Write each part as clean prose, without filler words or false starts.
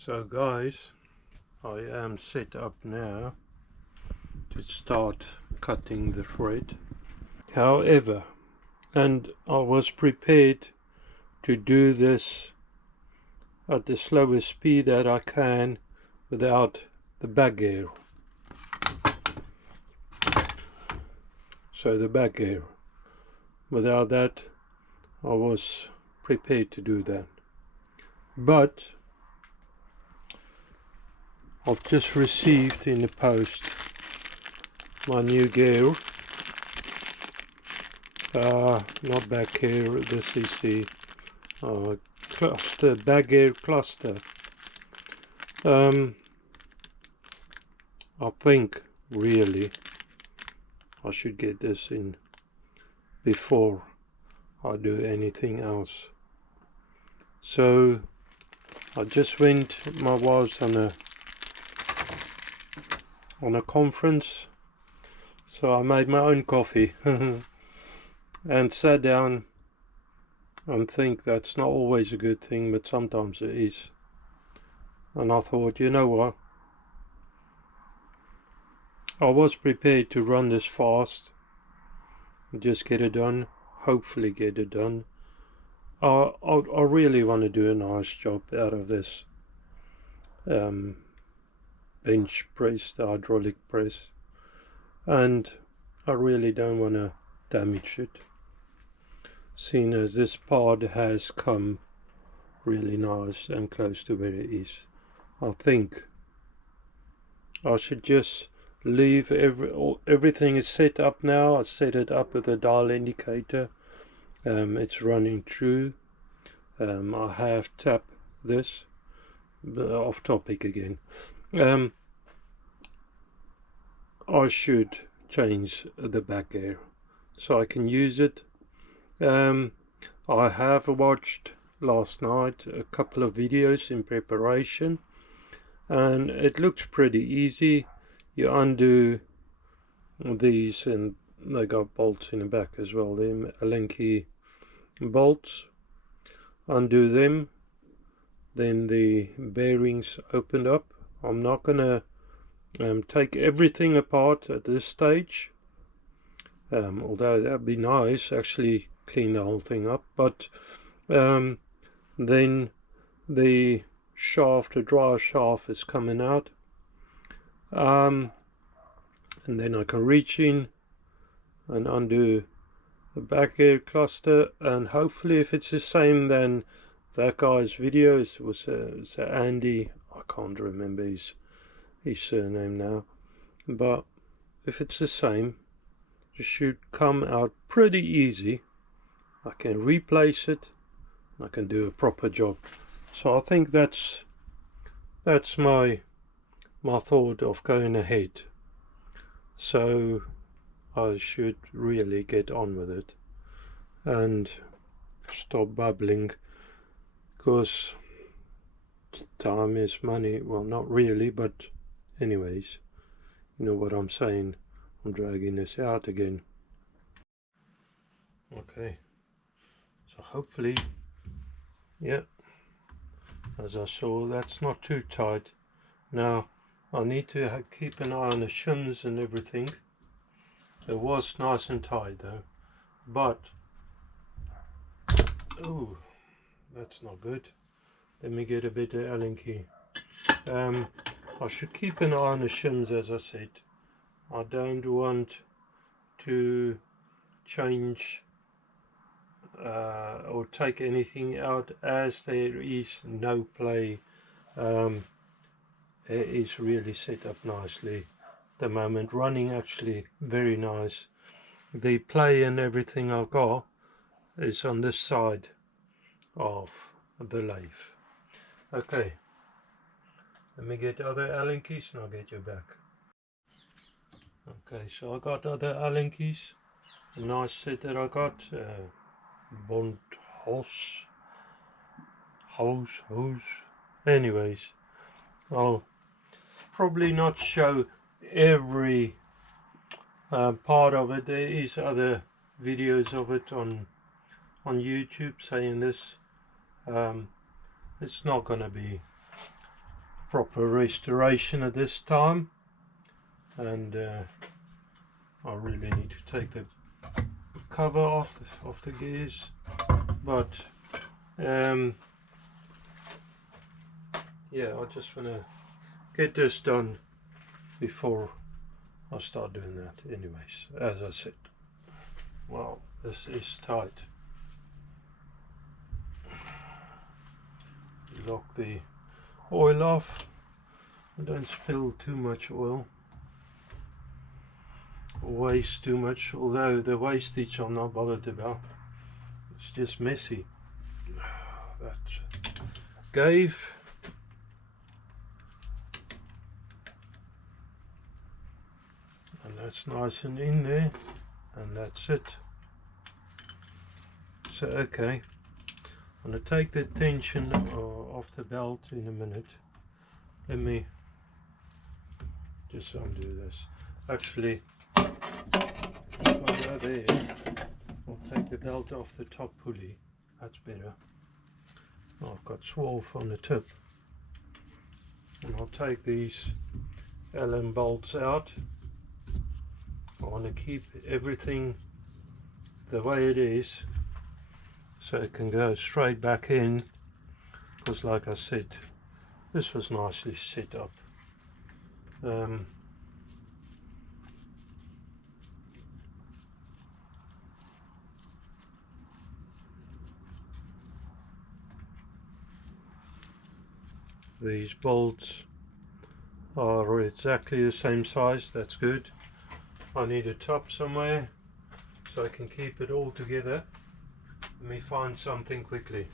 So guys, I am set up now to start cutting the thread. However, and I was prepared to do this at the slowest speed that I can without the back gear. So the back gear. Without that, I was prepared to do that. But I've just received in the post my new gear. Not back gear, this is the cluster, back gear cluster. I think really I should get this in before I do anything else. So I just went, I was on a conference, so I made my own coffee and sat down and think that's not always a good thing, but sometimes it is. And I thought, you know what, I was prepared to run this fast, just get it done, hopefully get it done. I really want to do a nice job out of this bench press, the hydraulic press, and I really don't want to damage it, seeing as this part has come really nice and close to where it is. I think I should just leave everything is set up now. I set it up with a dial indicator. It's running true. I have tapped this, off topic again. I should change the back gear so I can use it. I have watched last night a couple of videos in preparation, and it looks pretty easy. You undo these, and they got bolts in the back as well, the Allen bolts. Undo them, then the bearings opened up. I'm not gonna take everything apart at this stage, although that'd be nice, actually clean the whole thing up. But then the shaft, the drive shaft, is coming out, and then I can reach in and undo the back gear cluster, and hopefully if it's the same then that guy's videos was Andy, I can't remember his surname now, but if it's the same, it should come out pretty easy. I can replace it, I can do a proper job. So I think that's my thought of going ahead. So I should really get on with it and stop babbling, because time is money. Well, not really, but anyways, you know what I'm saying. I'm dragging this out again. Okay, so hopefully, yeah, as I saw, that's not too tight. Now I need to keep an eye on the shims and everything. It was nice and tight though, but oh, that's not good. Let me get a bit of Allen key. I should keep an eye on the shims, as I said. I don't want to change or take anything out, as there is no play. It is really set up nicely at the moment, running actually very nice. The play and everything I've got is on this side of the lathe. Okay, let me get other Allen keys and I'll get you back. Okay, so I got other Allen keys, a nice set that I got, Bond hose. Anyways, I'll probably not show every part of it. There is other videos of it on YouTube saying this. It's not going to be proper restoration at this time, and I really need to take the cover off the gears, but yeah, I just want to get this done before I start doing that. Anyways, as I said, wow, this is tight. Lock the oil off and don't spill too much oil or waste too much, although the wastage I'm not bothered about, it's just messy. That gave. And that's nice and in there, and that's it. So okay, I'm going to take the tension off the belt in a minute. Let me just undo this. Actually, if I go there, I'll take the belt off the top pulley. That's better. I've got swarf on the tip, and I'll take these Allen bolts out. I want to keep everything the way it is so it can go straight back in, because like I said, this was nicely set up. These bolts are exactly the same size, that's good. I need a top somewhere so I can keep it all together. Let me find something quickly.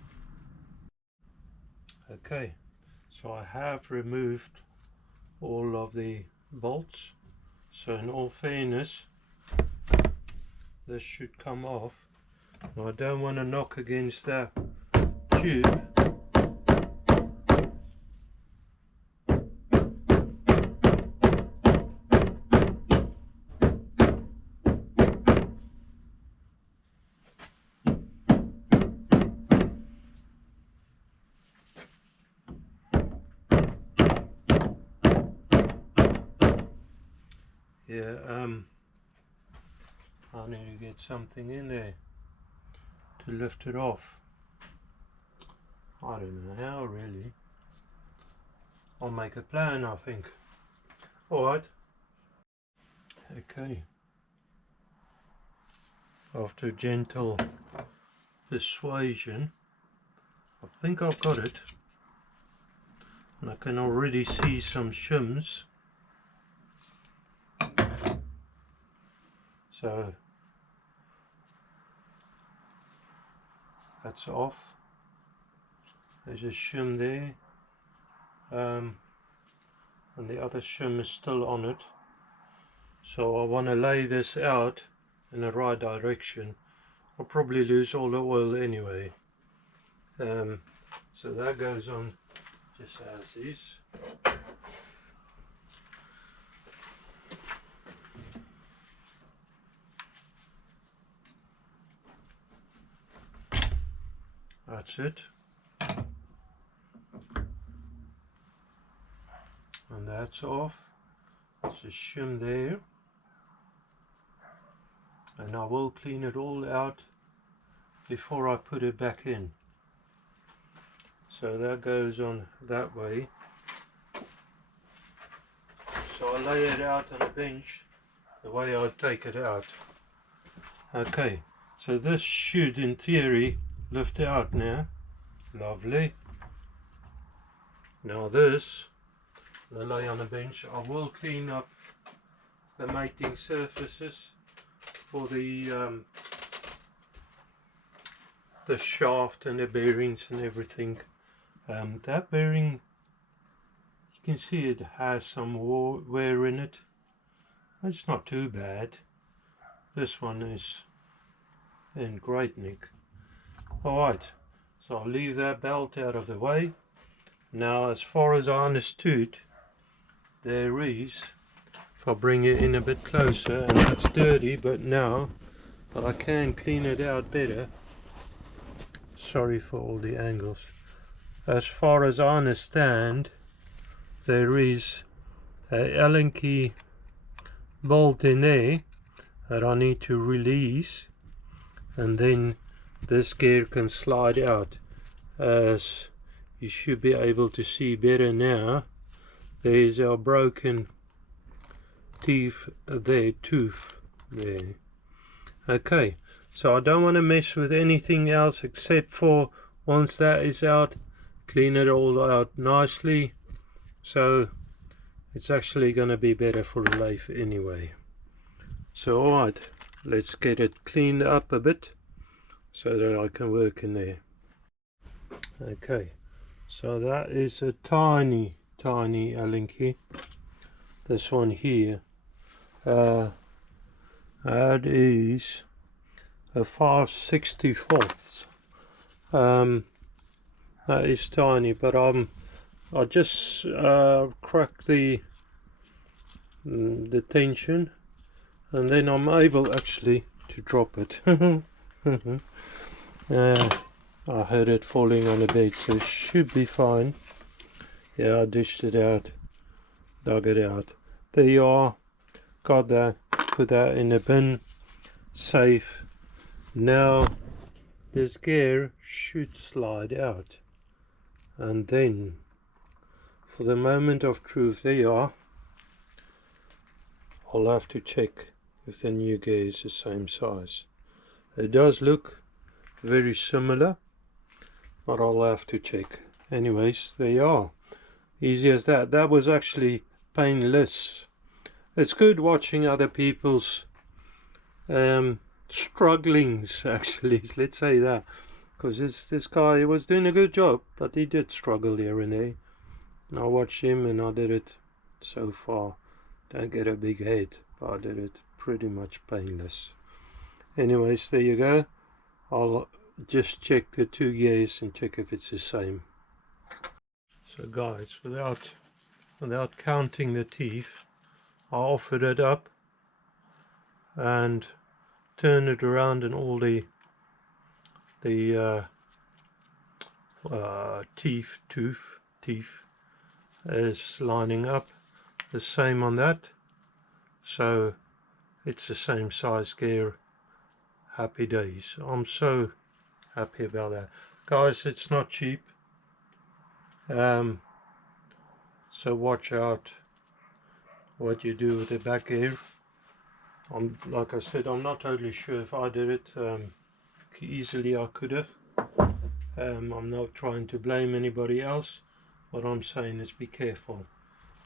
Okay, so I have removed all of the bolts, so in all fairness this should come off. Now I don't want to knock against that tube. Yeah, I need to get something in there to lift it off. I don't know how, really. I'll make a plan, I think. Alright. Okay. After gentle persuasion, I think I've got it. And I can already see some shims. So that's off. There's a shim there, and the other shim is still on it. So I want to lay this out in the right direction. I'll probably lose all the oil anyway. So that goes on just as is. That's it. And that's off. There's a shim there. And I will clean it all out before I put it back in. So that goes on that way. So I lay it out on a bench the way I take it out. Okay, so this should in theory lift out now. Lovely. Now this, I lay on a bench. I will clean up the mating surfaces for the shaft and the bearings and everything. That bearing, you can see it has some wear in it. It's not too bad. This one is in great nick. Alright, so I'll leave that belt out of the way. Now, as far as I understood, there is, if I bring it in a bit closer, and that's dirty, but now I can clean it out better. Sorry for all the angles. As far as I understand, there is a Allen key bolt in there that I need to release, and then this gear can slide out. As you should be able to see better now, there's our broken tooth there. Okay, so I don't want to mess with anything else except for, once that is out, clean it all out nicely, so it's actually going to be better for the lathe anyway. So alright, let's get it cleaned up a bit so that I can work in there. Okay, so that is a tiny Allen key. This one here, that is a 5/64. That is tiny, but I just cracked the tension, and then I'm able actually to drop it. I heard it falling on the bed, so it should be fine. Yeah, I dished it out, dug it out. There you are, got that, put that in the bin, safe. Now this gear should slide out, and then for the moment of truth, there you are. I'll have to check if the new gear is the same size. It does look very similar, but I'll have to check. Anyways, there you are. Easy as that. That was actually painless. It's good watching other people's strugglings, actually, let's say that, because this guy was doing a good job, but he did struggle here and there, and I watched him and I did it so far. Don't get a big head, but I did it pretty much painless. Anyways, there you go. I'll just check the two gears and check if it's the same. So guys, without counting the teeth, I offered it up and turn it around, and all the teeth is lining up the same on that, so it's the same size gear. Happy days. I'm so happy about that, guys. It's not cheap, so watch out what you do with the back gear. Like I said, I'm not totally sure if I did it. Easily I could have. I'm not trying to blame anybody else. What I'm saying is be careful.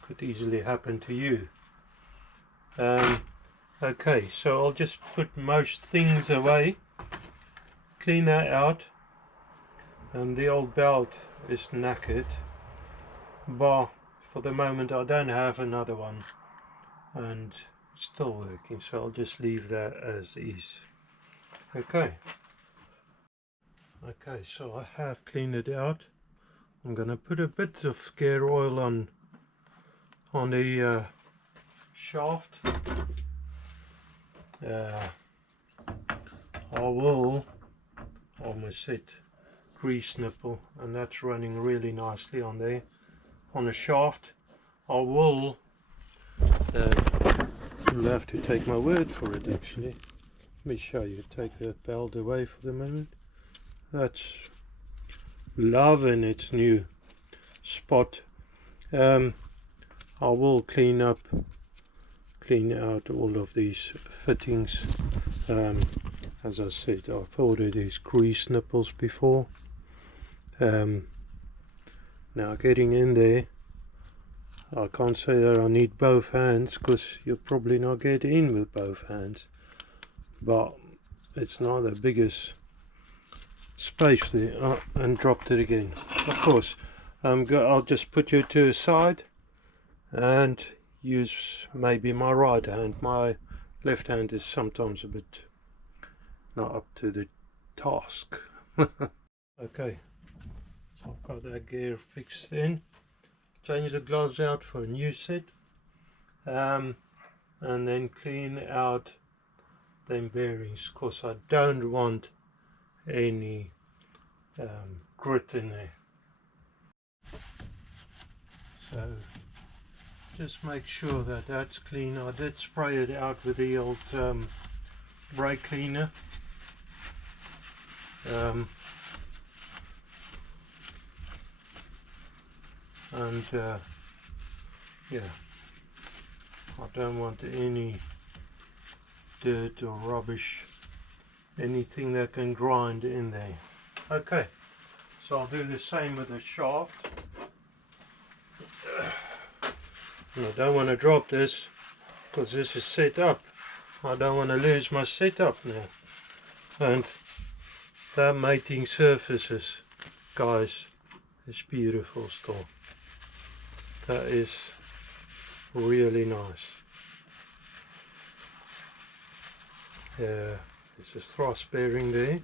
Could easily happen to you. Okay, so I'll just put most things away, clean that out, and the old belt is knackered, but for the moment I don't have another one, and it's still working, so I'll just leave that as is. Okay, so I have cleaned it out. I'm going to put a bit of gear oil on the shaft. I will almost said grease nipple, and that's running really nicely on there on the shaft. I will you'll have to take my word for it actually. Let me show you. Take that belt away for the moment. That's loving its new spot. I will clean out all of these fittings. As I said, I thought of these grease nipples before. Now getting in there, I can't say that I need both hands, because you'll probably not get in with both hands, but it's not the biggest space there. And dropped it again. Of course, I'll just put you to a side and use maybe my right hand. My left hand is sometimes a bit not up to the task. Okay, so I've got that gear fixed in. Change the gloves out for a new set, and then clean out them bearings, because I don't want any grit in there. So just make sure that that's clean. I did spray it out with the old brake cleaner. And yeah, I don't want any dirt or rubbish, anything that can grind in there. Okay, so I'll do the same with the shaft. And I don't want to drop this because this is set up. I don't want to lose my setup now. And that mating surfaces, guys, is beautiful still. That is really nice. Yeah, there's a thrust bearing there.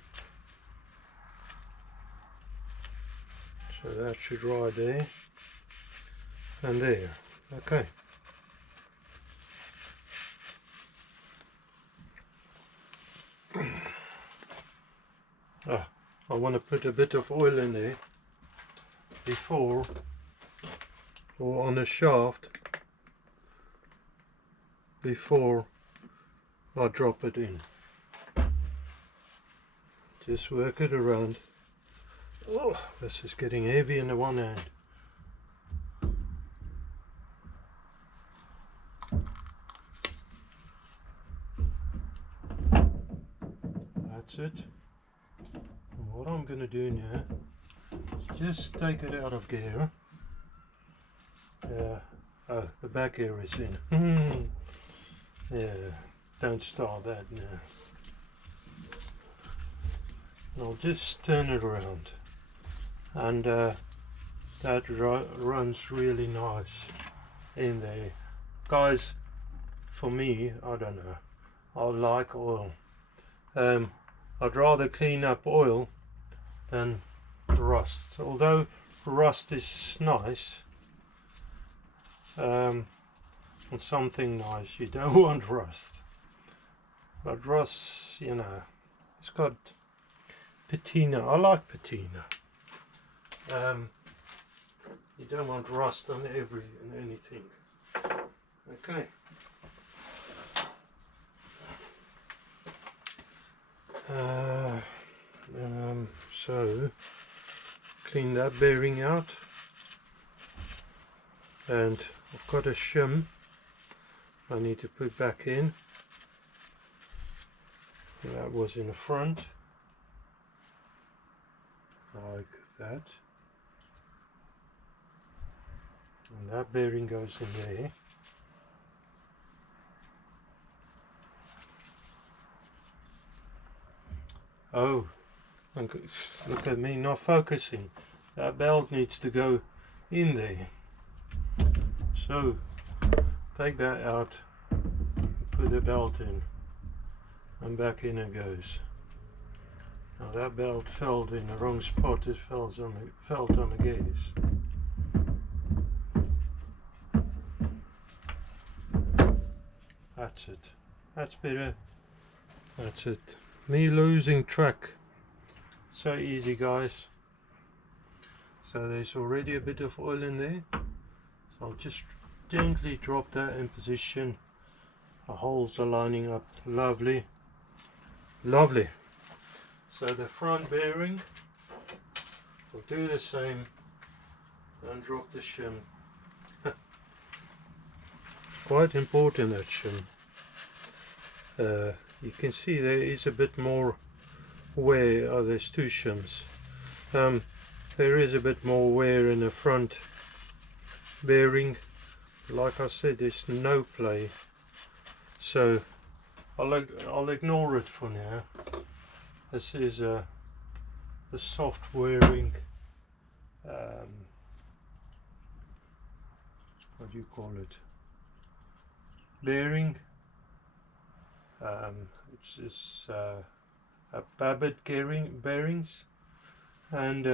So that should ride there and there. Okay. I want to put a bit of oil in there before, or on the shaft before I drop it in. Just work it around. Oh, this is getting heavy in the one hand. That's it. And what I'm going to do now is just take it out of gear. Oh, the back gear is in. Yeah, don't start that now. I'll just turn it around, and that runs really nice in there. Guys, for me, I don't know, I like oil. I'd rather clean up oil than rust, although rust is nice. On something nice, you don't want rust, but rust, you know, it's got patina. I like patina. You don't want rust on anything. Okay. So clean that bearing out, and I've got a shim I need to put back in. That was in the front, like that, and that bearing goes in there. Oh, look at me not focusing. That belt needs to go in there. So take that out, put the belt in, and back in it goes. Now that belt fell in the wrong spot. It felt on the gears. That's it. That's better. That's it. Me losing track. So easy, guys. So there's already a bit of oil in there. So I'll just gently drop that in position. The holes are lining up lovely. Lovely. So the front bearing, we'll do the same and drop the shim. Quite important, that shim. You can see there is a bit more wear. Oh, there's two shims. There is a bit more wear in the front bearing. Like I said, there's no play, so I'll ignore it for now. This is the soft wearing, what do you call it, bearing. It's a Babbitt bearings, and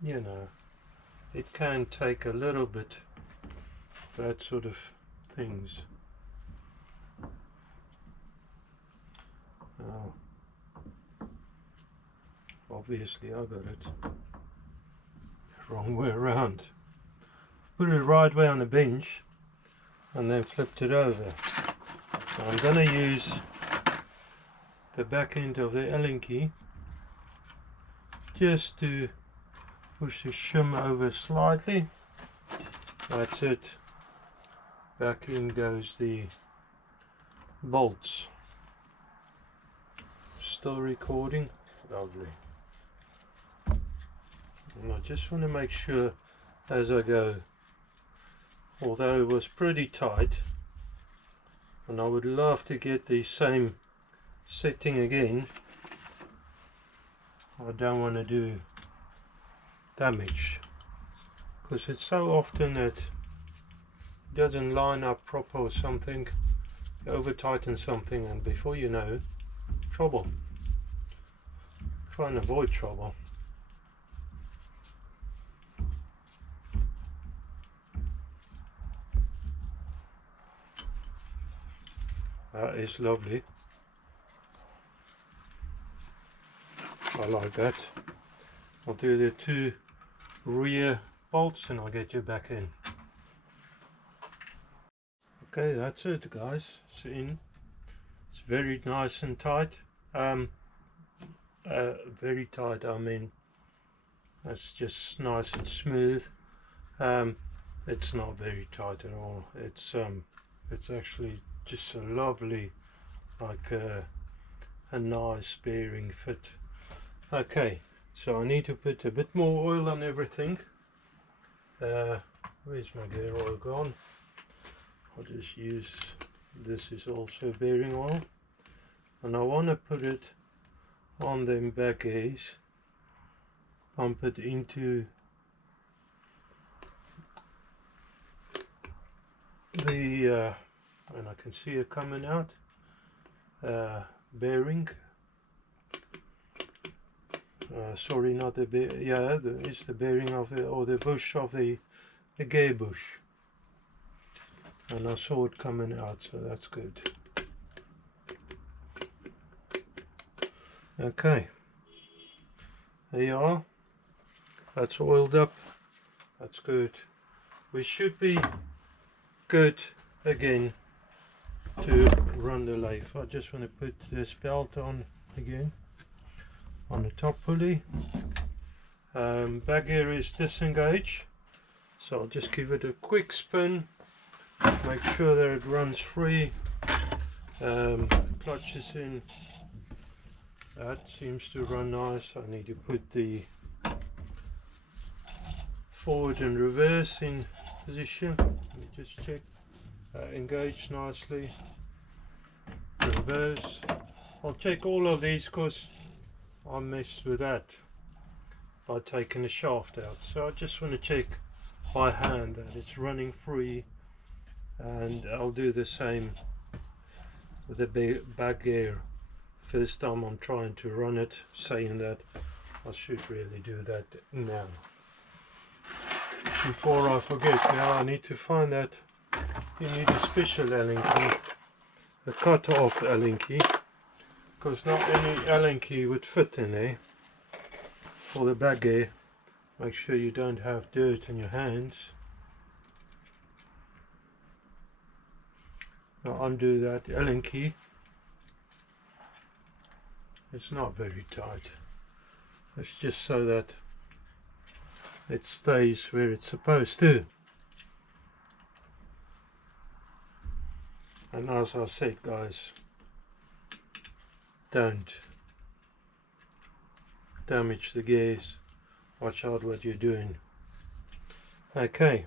you know, it can take a little bit, that sort of things. Oh, obviously I got it wrong way around. put it right way on the bench and then flipped it over. Now I'm going to use the back end of the Allen key just to push the shim over slightly. That's it. Back in goes the bolts. Still recording. Lovely. And I just want to make sure as I go, although it was pretty tight, and I would love to get the same setting again, I don't want to do damage, because it's so often that it doesn't line up proper or something, you over tighten something and before you know, trouble. Try and avoid trouble. That is lovely. I like that. I'll do the 2 rear bolts and I'll get you back in. Okay, that's it guys, it's in. It's very nice and tight. Very tight, I mean, that's just nice and smooth. It's not very tight at all. It's actually just a lovely, like a nice bearing fit. Okay, so I need to put a bit more oil on everything. Where's my gear oil gone? I'll just use, this is also bearing oil, and I want to put it on them back gears, pump it into the and I can see it coming out, bearing, sorry, not the it's the bearing of the, or the bush of the gear bush, and I saw it coming out, so that's good. Okay, there you are, that's oiled up, that's good. We should be good again to run the lathe. I just want to put this belt on again on the top pulley. Back gear is disengaged, so I'll just give it a quick spin, make sure that it runs free. Clutch is in, that seems to run nice. I need to put the forward and reverse in position. Let me just check. Engaged nicely. Reverse. I'll check all of these because I messed with that by taking the shaft out, so I just want to check by hand that it's running free, and I'll do the same with the back gear. First time I'm trying to run it, saying that I should really do that now. Before I forget, now I need to find that you need a special Allen key, a cut off Allen key, because not any Allen key would fit in there for the back gear. Make sure you don't have dirt in your hands. Now undo that Allen key. It's not very tight, it's just so that it stays where it's supposed to. And as I said guys, don't damage the gears, watch out what you're doing. Okay,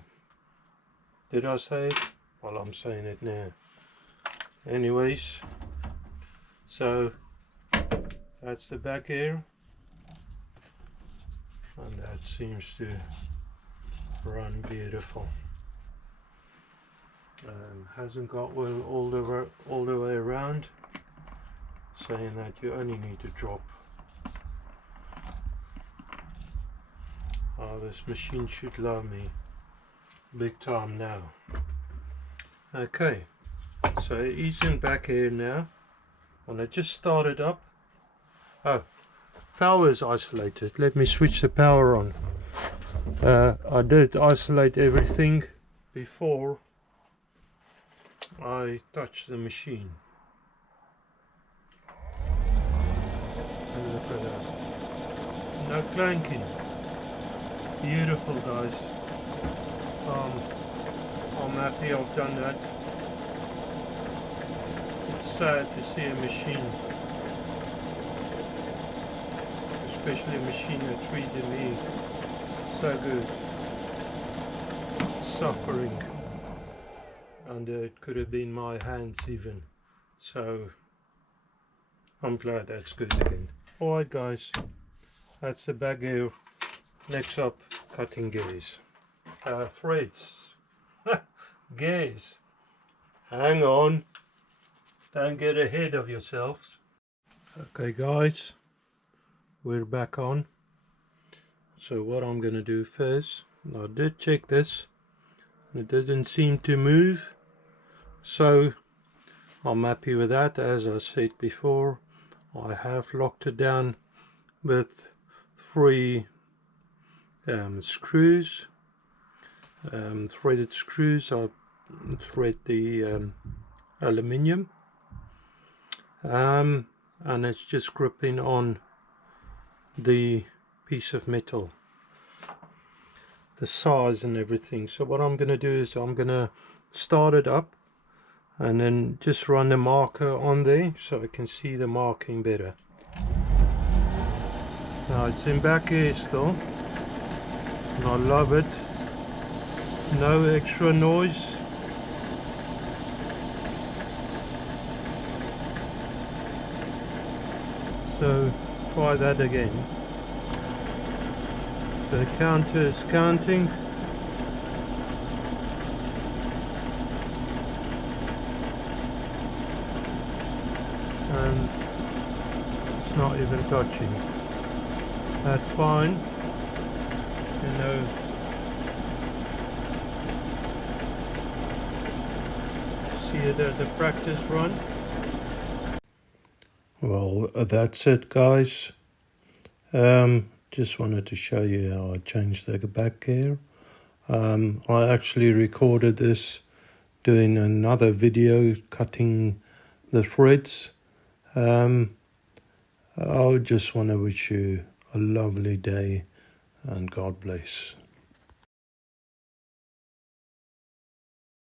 did I say it? Well, I'm saying it now. Anyways, so that's the back gear, and that seems to run beautiful. Hasn't got oil all the way around, saying that you only need to drop. Oh, this machine should love me big time now. Okay, so he's in back here now, and I just started up. Oh, power is isolated. Let me switch the power on. I did isolate everything before I touched the machine. And look at that. No clanking. Beautiful, guys. I'm happy I've done that. It's sad to see a machine, especially a machine that treated me so good, suffering, and it could have been my hands even. So I'm glad that's good again. Alright guys, that's the bag here. Next up, cutting gears. Threads. Gears. Hang on. Don't get ahead of yourselves. Okay guys, we're back on. So what I'm going to do first, I did check this. It didn't seem to move. So I'm happy with that. As I said before, I have locked it down with 3 screws, threaded screws. I thread the aluminium, and it's just gripping on the piece of metal, the size and everything. So what I'm going to do is I'm going to start it up and then just run the marker on there so I can see the marking better. Now it's in back here still, and I love it. No extra noise. So try that again. So the counter is counting. And it's not even touching. That's fine. You know, see it as a practice run. Well, that's it guys. Just wanted to show you how I changed the back gear. I actually recorded this doing another video cutting the threads. I just want to wish you a lovely day and God bless.